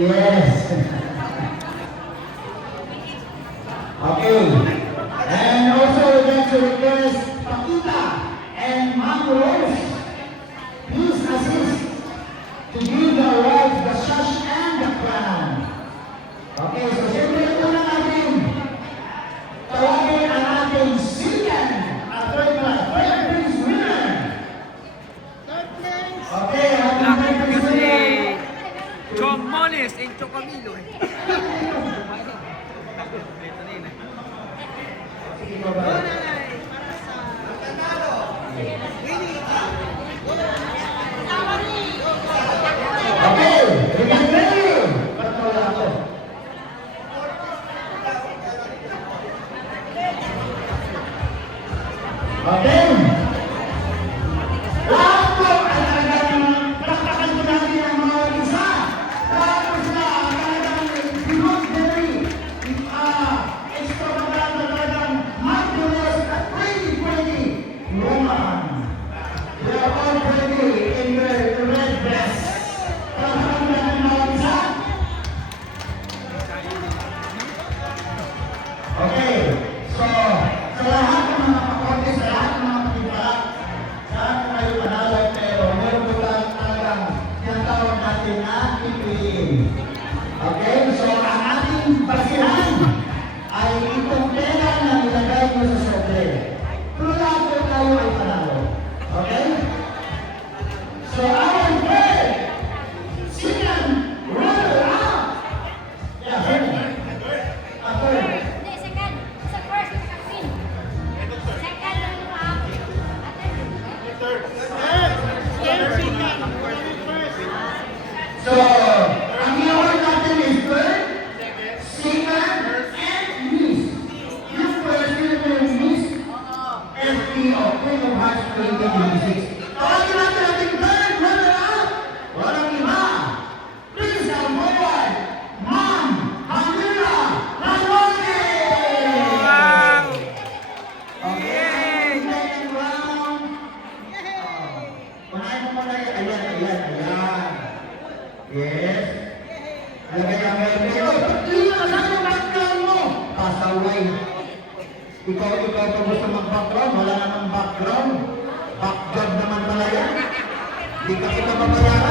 Yes. Okay. And also we'd like to request Pakita and Ma'am Rose, please assist to give the wife the sash and the crown. Okay, so siyempre una natin tawagin ang ating Sigan at third place winner. Okay, Lang kasi Chong Mones and Chocomilo eh. okay, remember. Patuloy ako. Okay. Lahat po ay talagang palakpakan po natin ang mga isa. Tapos na talagang binogdari, extravagant na talagang marvelous at 2020 woman. They are all pretty in their red dress. Palakpakan po natin ang mga isa. Okay. So, sa lahat ng mga pakorte, sa lahat ng mga pagkita, lahat ng kayo panalo, pero meron po lang talagang tinatawag natin na PPM. Okay? So, ang ating basihan ay itong pera na nilagay mo sa sobre. Pero lahat po tayo ay panalo. Okay? So, our third, Sigan runner-up. Yeah, third. Third. Hindi, second. Sa first, sa queen. Second, runner-up. So, ang i-award natin is third, second, and miss. Yung first yun yung miss FPO, Queen of Hearts 2026. Tawagin natin ating third runner-up. Walang iba. Please come forward, Ma'am Hamira Lalone! Wow! Okay, second round. Unahin mo muna yan. Ayan. Yes. Lagay ang helmet. Hindi na lang yung background mo. Pasaway. Ikaw pa gusto mag-background. Wala namang background. Backjob naman pala yan. Hindi ka kita mabayaran.